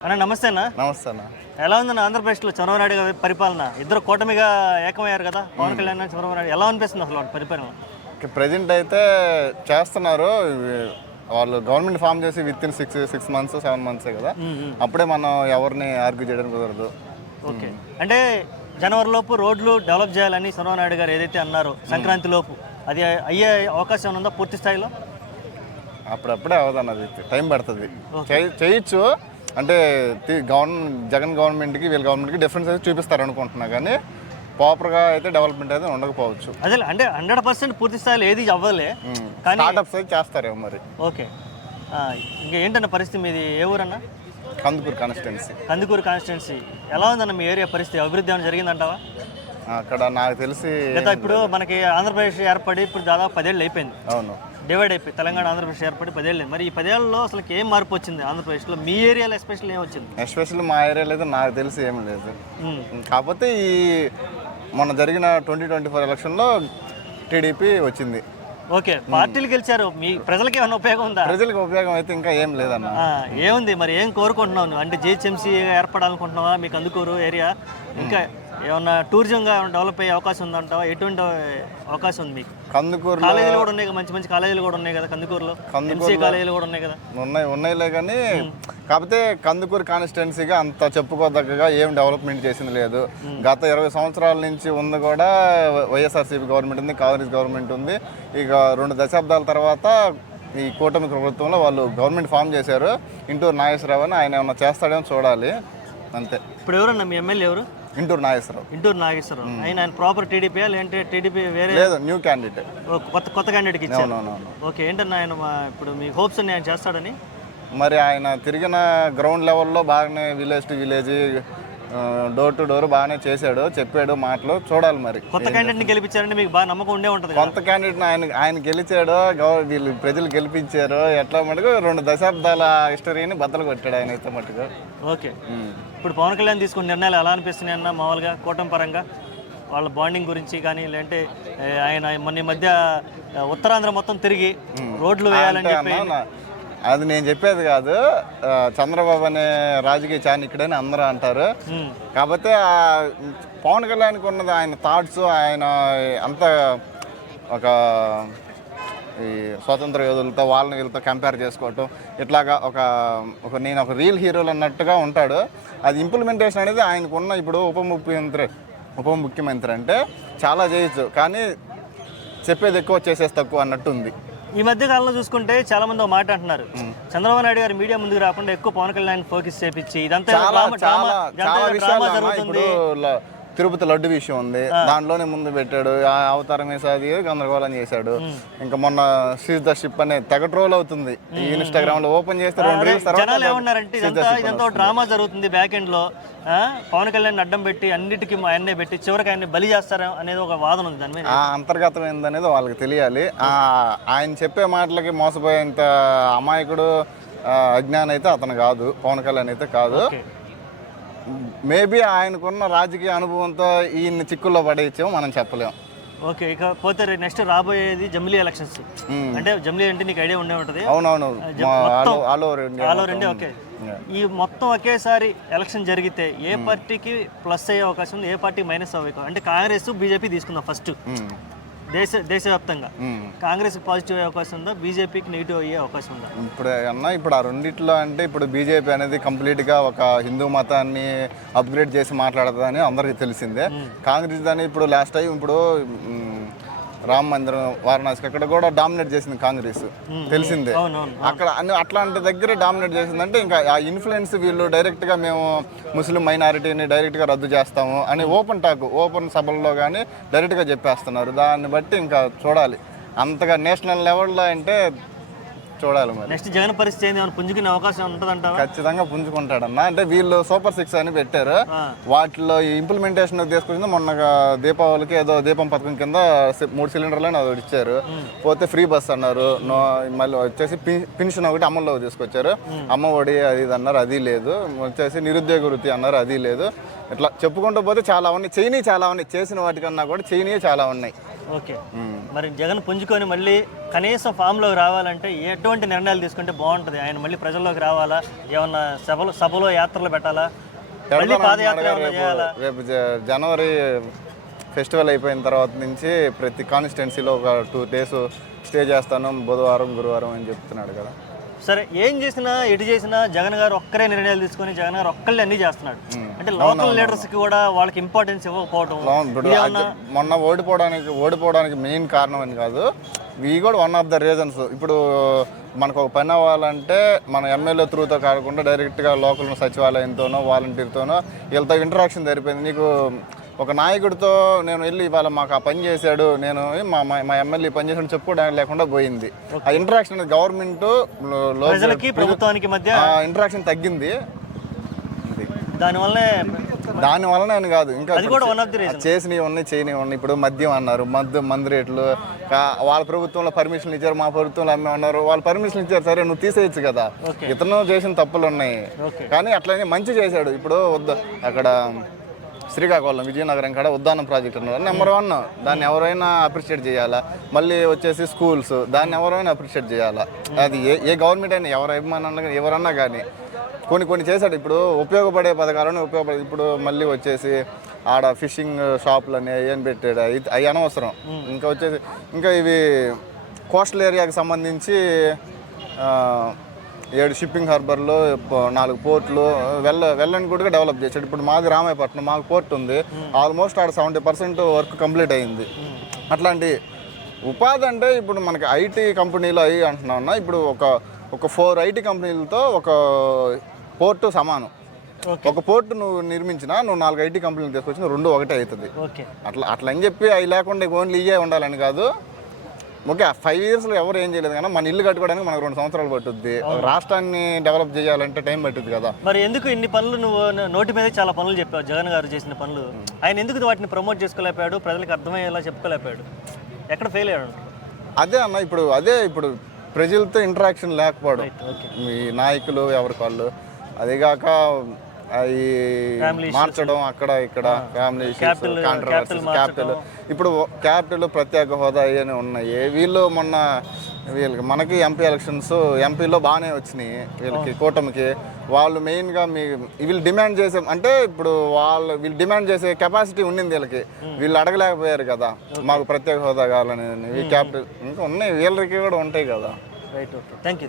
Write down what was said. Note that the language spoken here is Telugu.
అన్న నమస్తే అన్న. నమస్తే అన్న. ఎలా ఉందన్న ఆంధ్రప్రదేశ్లో చంద్రబాబు నాయుడు గారి పరిపాలన? ఇద్దరు కూటమిగా ఏకమయ్యారు కదా, పవన్ కళ్యాణ్ చంద్రబాబు నాయుడు. ఎలా అనిపిస్తుంది అసలు వాళ్ళ పరిపాలన? ప్రజెంట్ అయితే చేస్తున్నారు వాళ్ళు. గవర్నమెంట్ ఫామ్ చేసి విత్ ఇన్ 6 months 7 months కదా, అప్పుడే మనం ఎవరిని ఆర్గ్యూ చేయడానికి కుదరదు. ఓకే, అంటే జనవరి లోపు రోడ్లు డెవలప్ చేయాలని చంద్రబాబు నాయుడు గారు ఏదైతే అన్నారో సంక్రాంతి లోపు, అది అయ్యే అవకాశం ఉందా పూర్తి స్థాయిలో? అప్పుడప్పుడే అవదన్నది, టైం పడుతుంది. చేయొచ్చు అంటే జగన్ గవర్నమెంట్కి వీళ్ళ గవర్నమెంట్కి డిఫరెన్స్ అయితే చూపిస్తారు అనుకుంటున్నా, కానీ ప్రాపర్గా అయితే డెవలప్మెంట్ అయితే ఉండకపోవచ్చు. అదే అంటే 100% పూర్తి స్థాయిలో ఏది అవ్వలే, కానీ స్టార్ట్అప్స్ అయితే చేస్తారేమో మరి. ఓకే, ఇంకా ఏంటన్న పరిస్థితి మీది? ఏ ఊరన్నా? కందుకూరు కాన్స్టిట్యున్సీ. కందుకూరు కాన్స్టిట్యున్సీ. ఎలా ఉందన్న మీ ఏరియా పరిస్థితి? అభివృద్ధి ఏమైనా జరిగిందంటావా? అక్కడ నాకు తెలిసి ఇప్పుడు మనకి ఆంధ్రప్రదేశ్ ఏర్పడి ఇప్పుడు దాదాపు 10 ఏళ్ళు అయిపోయింది. అవును, డివైడ్ అయిపోయి తెలంగాణ ఆంధ్రప్రదేశ్ ఏర్పడి 10 ఏళ్ళు. మరి ఈ 10 ఏళ్ళలో అసలు ఏం మార్పు వచ్చింది ఆంధ్రప్రదేశ్లో? మీ ఏరియాలో ఎస్పెషల్లీ ఏం వచ్చింది? ఎస్పెషల్లీ మా ఏరియాలో అయితే నాకు తెలిసి ఏం లేదు. కాకపోతే ఈ మొన్న జరిగిన 2024 ఎలక్షన్లో టీడీపీ వచ్చింది. ఓకే, పార్టీలు గెలిచారు. మీ ప్రజలకి ఏమైనా ఉపయోగం ఉందా? ప్రజలకు ఉపయోగం అయితే ఇంకా ఏం లేదన్న. ఏముంది మరి? ఏం కోరుకుంటున్నావు నువ్వు? అంటే జిహెచ్ఎంసీ ఏర్పడాలనుకుంటున్నావా? మీకు కందుకూరు ఏరియా ఇంకా ఏమన్నా టూరిజంగా డెవలప్ అయ్యే అవకాశం ఉందంటావా? ఎటువంటి అవకాశం ఉంది మీకు? కందుకూరు కాలేజీలు కూడా ఉన్నాయి కదా, మంచి మంచి కాలేజీలు కూడా ఉన్నాయి కదా కందుకూరులో. ఎంసీ కాలేజీలు కూడా ఉన్నాయి కదా. ఉన్నాయిలే, కానీ కాకపోతే కందుకూరు కాన్స్టిట్యున్సీగా అంత చెప్పుకోదగ్గగా ఏం డెవలప్మెంట్ చేసింది లేదు. గత 20 సంవత్సరాల నుంచి ఉంది కూడా వైఎస్ఆర్సీపీ గవర్నమెంట్ ఉంది, కాంగ్రెస్ గవర్నమెంట్ ఉంది. ఇక 2 దశాబ్దాల తర్వాత ఈ కూటమి ప్రభుత్వంలో వాళ్ళు గవర్నమెంట్ ఫామ్ చేశారు. ఇంటూరు నాగేశ్వరరావు అని, ఆయన ఏమన్నా చేస్తాడేమో చూడాలి అంతే. ఇప్పుడు ఎవరన్నా మీ ఎమ్మెల్యే ఎవరు? ఇంటూరు నాగేశ్వరరావు. ఇంటూరు నాగేశ్వరరావు. ఆయన ప్రాపర్ టీడీపీ లేదంటే టీడీపీ వేరే? లేదు, న్యూ క్యాండిడేట్. కొత్త క్యాండిడేట్కి ఇచ్చారు. ఓకే, ఏంటన్నా ఆయన ఇప్పుడు మీ హోప్స్ అన్ని ఆయన చేస్తాడని? మరి ఆయన తిరిగిన గ్రౌండ్ లెవెల్లో బాగానే village to village, door to door బాగానే చేశాడు, చెప్పాడు మాటలు. చూడాలి మరి. కొత్త క్యాండిడేట్ని గెలిపించారంటే మీకు బాగా నమ్మకం ఉండే ఉంటుంది. కొత్త క్యాండిడేట్ని ఆయన గెలిచాడు, వీళ్ళు ప్రజలు గెలిపించారు. ఎట్లా మటుకు 2 దశాబ్దాల హిస్టరీని బద్దలు కొట్టాడు ఆయన అయితే మటుకు. ఓకే, ఇప్పుడు పవన్ కళ్యాణ్ తీసుకున్న నిర్ణయాలు ఎలా అనిపిస్తున్నాయి అన్న మామూలుగా కూటమి పరంగా? వాళ్ళ బాండింగ్ గురించి కానీ, లేదంటే ఆయన మొన్న మధ్య ఉత్తరాంధ్ర మొత్తం తిరిగి రోడ్లు వేయాలని చెప్పి? అది నేను చెప్పేది కాదు. చంద్రబాబు అనే రాజకీయ చాణిక్యుడని అందరూ అంటారు. కాకపోతే పవన్ కళ్యాణ్కి ఉన్నది ఆయన థాట్స్, ఆయన అంత ఒక ఈ స్వాతంత్ర యోధులతో వాళ్ళని వీళ్ళతో కంపేర్ చేసుకోవటం, ఇట్లాగా నేను ఒక రియల్ హీరోలు అన్నట్టుగా ఉంటాడు. అది ఇంప్లిమెంటేషన్ అనేది ఆయనకున్న ఇప్పుడు ఉప ముఖ్యమంత్రి అంటే చాలా చేయొచ్చు, కానీ చెప్పేది ఎక్కువ చేసేది తక్కువ అన్నట్టు ఉంది. ఈ మధ్య కాలంలో చూసుకుంటే చాలా మంది ఒక మాట అంటున్నారు, చంద్రబాబు నాయుడు గారు మీడియా ముందుకు రాకుండా ఎక్కువ పవన్ కళ్యాణ్ ఫోకస్ చేపించి ఇదంతా జరుగుతుంది. తిరుపతి లడ్డు విషయం ఉంది, దాంట్లోనే ముందు పెట్టాడు. ఆ అవతారం వేసాది గందరగోళం చేశాడు. ఇంకా మొన్న సీజ్ ద షిప్ అనే తెగ ట్రోల్ అవుతుంది ఇన్స్టాగ్రామ్ లో. ఓపెన్ చేస్తే 2 రీల్స్ తర్వాత జనాలు ఏమన్నారంటే ఇదంతా డ్రామా జరుగుతుంది, బ్యాక్ ఎండ్ లో పవన్ కళ్యాణ్ అడ్డం పెట్టి అన్నిటికీ ఆయన్నే పెట్టి చివరికి ఆయన్ని బలి చేస్తారు అనేది ఒక వాదన ఉంది. దాని మీద అంతర్గతం ఏందనేది వాళ్ళకి తెలియాలి. ఆయన చెప్పే మాటలకి మోసపోయేంత అమాయకుడు అజ్ఞానం అయితే అతను కాదు, పవన్ కళ్యాణ్ అయితే కాదు. మేబీ ఆయనకున్న రాజకీయ అనుభవంతో ఈయన్ని చిక్కుల్లో పడేయచ్చేమో మనం చెప్పలేము. ఓకే, ఇక పోతే నెక్స్ట్ రాబోయేది జమిలీ ఎలక్షన్స్. అంటే జమిలీ అంటే నీకు ఐడియా ఉండే ఉంటుంది. అవునవును, ఆల్ ఓవర్ ఇండియా. ఓకే, ఈ మొత్తం ఒకేసారి ఎలక్షన్ జరిగితే ఏ పార్టీకి ప్లస్ అయ్యే అవకాశం ఉంది, ఏ పార్టీ మైనస్ అయ్యే? అంటే కాంగ్రెస్ బీజేపీ తీసుకుందాం ఫస్ట్. దేశవ్యాప్తంగా కాంగ్రెస్ పాజిటివ్ అయ్యే అవకాశం ఉందా, బీజేపీకి నెగిటివ్ అయ్యే అవకాశం ఉందా? ఇప్పుడు ఆ రెండిట్లో అంటే ఇప్పుడు బీజేపీ అనేది కంప్లీట్గా ఒక హిందూ మతాన్ని అప్గ్రేడ్ చేసి మాట్లాడుతుందని అందరికీ తెలిసిందే. కాంగ్రెస్ దాన్ని ఇప్పుడు లాస్ట్ టైం ఇప్పుడు రామ మందిరం వారణాసికి అక్కడ కూడా డామినేట్ చేసింది కాంగ్రెస్, తెలిసిందే. అక్కడ అట్లాంటి దగ్గర డామినేట్ చేసిందంటే ఇంకా ఆ ఇన్ఫ్లుయెన్స్ వీళ్ళు డైరెక్ట్గా మేము ముస్లిం మైనారిటీని డైరెక్ట్గా రద్దు చేస్తాము అని ఓపెన్ సభల్లో కానీ డైరెక్ట్గా చెప్పేస్తున్నారు. దాన్ని బట్టి ఇంకా చూడాలి. అంతగా నేషనల్ లెవెల్లో అంటే చూడాలి. మరి నెక్స్ట్ జగన్ పరిస్థితి ఏంది? పుంజుకునే అవకాశం ఉంటుందంట? ఖచ్చితంగా పుంజుకుంటాడన్న. అంటే వీళ్ళు సూపర్ 6 అని పెట్టారు, వాటిలో ఇంప్లిమెంటేషన్ తీసుకొచ్చింది. మొన్న దీపావళికి ఏదో దీపం పథకం కింద 3 సిలిండర్లని అది ఇచ్చారు. పోతే ఫ్రీ బస్ అన్నారు, మళ్ళీ వచ్చేసి పెన్షన్ ఒకటి అమల్లో తీసుకొచ్చారు. అమ్మ ఒడి అది ఇది అన్నారు, అది లేదు. వచ్చేసి నిరుద్యోగ వృత్తి అన్నారు, అది లేదు. ఇట్లా చెప్పుకుంటూ పోతే చాలా ఉన్నాయి. చాలా ఉన్నాయి, చేసిన వాటికన్నా కూడా చేయనివి చాలా ఉన్నాయి. ఓకే, మరి జగన్ పుంజుకొని మళ్ళీ కనీసం ఫామ్లోకి రావాలంటే ఎటువంటి నిర్ణయాలు తీసుకుంటే బాగుంటుంది? ఆయన మళ్ళీ ప్రజల్లోకి రావాలా? ఏమన్నా సభలో యాత్రలు పెట్టాలా? మళ్ళీ పాదయాత్ర ఏమన్నా చేయాలా? రేపు జనవరి ఫెస్టివల్ అయిపోయిన తర్వాత నుంచి ప్రతి కాన్స్టిట్యున్సీలో ఒక 2 days స్టే చేస్తాను, బుధవారం గురువారం అని చెప్తున్నాడు కదా. సరే, ఏం చేసినా ఎటు చేసినా జగన్ గారు ఒక్కరే నిర్ణయాలు తీసుకొని జగన్ గారు ఒక్కళ్ళే అన్ని చేస్తున్నాడు. అంటే లోకల్ లీడర్స్ కి కూడా వాళ్ళకి ఇంపార్టెన్స్ ఇవ్వకపోవడం. మొన్న ఓడిపోవడానికి మెయిన్ కారణం అని కాదు, ఇవి కూడా వన్ ఆఫ్ ద రీజన్స్. ఇప్పుడు మనకు ఒక పని అవ్వాలంటే మన ఎమ్మెల్యే త్రూతో కాకుండా డైరెక్ట్గా లోకల్ సచివాలయంతోనో వాలంటీర్తోనో వీళ్ళతో ఇంటరాక్షన్ జరిపోయింది. నీకు ఒక నాయకుడితో నేను వెళ్ళి ఇవాళ మాకు ఆ పని చేశాడు, నేను మా ఎమ్మెల్యే పని చేసాడు చెప్పుకోవడానికి లేకుండా పోయింది. ఆ ఇంటరాక్షన్ అనేది గవర్నమెంట్ ప్రభుత్వానికి మధ్య ఇంటరాక్షన్ తగ్గింది. దానివల్లనే అని కాదు, ఇంకా చేసినవి ఉన్నాయి చేయనివి ఉన్నాయి. ఇప్పుడు మద్యం అన్నారు, మందు రేట్లు వాళ్ళ ప్రభుత్వంలో పర్మిషన్ ఇచ్చారు, మా ప్రభుత్వంలో అమ్మే ఉన్నారు. వాళ్ళు పర్మిషన్ ఇచ్చారు, సరే నువ్వు తీసేయచ్చు కదా. ఇతను చేసిన తప్పులు ఉన్నాయి, కానీ అట్లనే మంచి చేశాడు. ఇప్పుడు అక్కడ శ్రీకాకుళం విజయనగరం కాడ ఉద్దానం ప్రాజెక్ట్ అన్నారు, నెంబర్ 1. దాన్ని ఎవరైనా అప్రిషియేట్ చేయాలా. మళ్ళీ వచ్చేసి స్కూల్స్, దాన్ని ఎవరైనా అప్రిషియేట్ చేయాలా. అది ఏ గవర్నమెంట్ అయినా ఎవరన్నా కానీ కొన్ని చేశాడు. ఇప్పుడు ఉపయోగపడే పథకాలను ఇప్పుడు మళ్ళీ వచ్చేసి ఆడ ఫిషింగ్ షాపులు అని ఏం పెట్టాడు, అవి అనవసరం. ఇంకా ఇవి కోస్టల్ ఏరియాకి సంబంధించి 7 షిప్పింగ్ హార్బర్లు, 4 పోర్ట్లు వెళ్ళని కూడా డెవలప్ చేశాడు. ఇప్పుడు మాది రామాయపట్నం, మాకు పోర్ట్ ఉంది. ఆల్మోస్ట్ ఆడ 70% వర్క్ కంప్లీట్ అయ్యింది. అట్లాంటి ఉపాధి అంటే ఇప్పుడు మనకి ఐటీ కంపెనీలు అవి అంటున్నా. ఇప్పుడు ఒక 4 ఐటీ కంపెనీలతో ఒక పోర్టు సమానం. ఒక పోర్టు నువ్వు నిర్మించినా, నువ్వు 4 ఐటీ కంపెనీలు తీసుకొచ్చినా 2 ఒకటే అవుతుంది. అట్లా అని చెప్పి అవి లేకుండా ఓన్లీ ఇవే ఉండాలని కాదు. ఓకే, 5 yearsలో ఎవరు ఏం చేయలేదు, కానీ మన ఇల్లు కట్టుకోవడానికి మనకు 2 సంవత్సరాలు పట్టుద్ది. రాష్ట్రాన్ని డెవలప్ చేయాలంటే టైం పట్టుద్ది కదా. మరి ఎందుకు ఇన్ని పనులు నువ్వు నోటి మీద చాలా పనులు చెప్పావు, జగన్ గారు చేసిన పనులు, ఆయన ఎందుకు వాటిని ప్రమోట్ చేసుకోలేకపోయాడు, ప్రజలకు అర్థమయ్యేలా చెప్పుకోలేకపోయాడు? ఎక్కడ ఫెయిల్ అయ్యాడు? ఇప్పుడు ప్రజలతో ఇంటరాక్షన్ లేకపోవడం, మీ నాయకులు ఎవరికి వాళ్ళు, అదేగాక అవి మార్చడం అక్కడ ఇక్కడ, ఫ్యామిలీ ఇష్యూస్, కాంట్రవర్సీస్, క్యాపిటల్. ఇప్పుడు క్యాపిటల్ ప్రత్యేక హోదా అవన్నీ ఉన్నాయి. వీళ్ళకి మనకి ఎంపీ ఎలక్షన్స్ ఎంపీలో బాగానే వచ్చినాయి వీళ్ళకి, కూటమికి. వాళ్ళు మెయిన్గా వీళ్ళు డిమాండ్ చేసే, అంటే ఇప్పుడు వీళ్ళు డిమాండ్ చేసే కెపాసిటీ ఉండింది వీళ్ళకి. వీళ్ళు అడగలేకపోయారు కదా, మాకు ప్రత్యేక హోదా కావాలని. క్యాపిటల్ ఇంకా ఉన్నాయి, వీళ్ళకి కూడా ఉంటాయి కదా. Right, okay, thank you.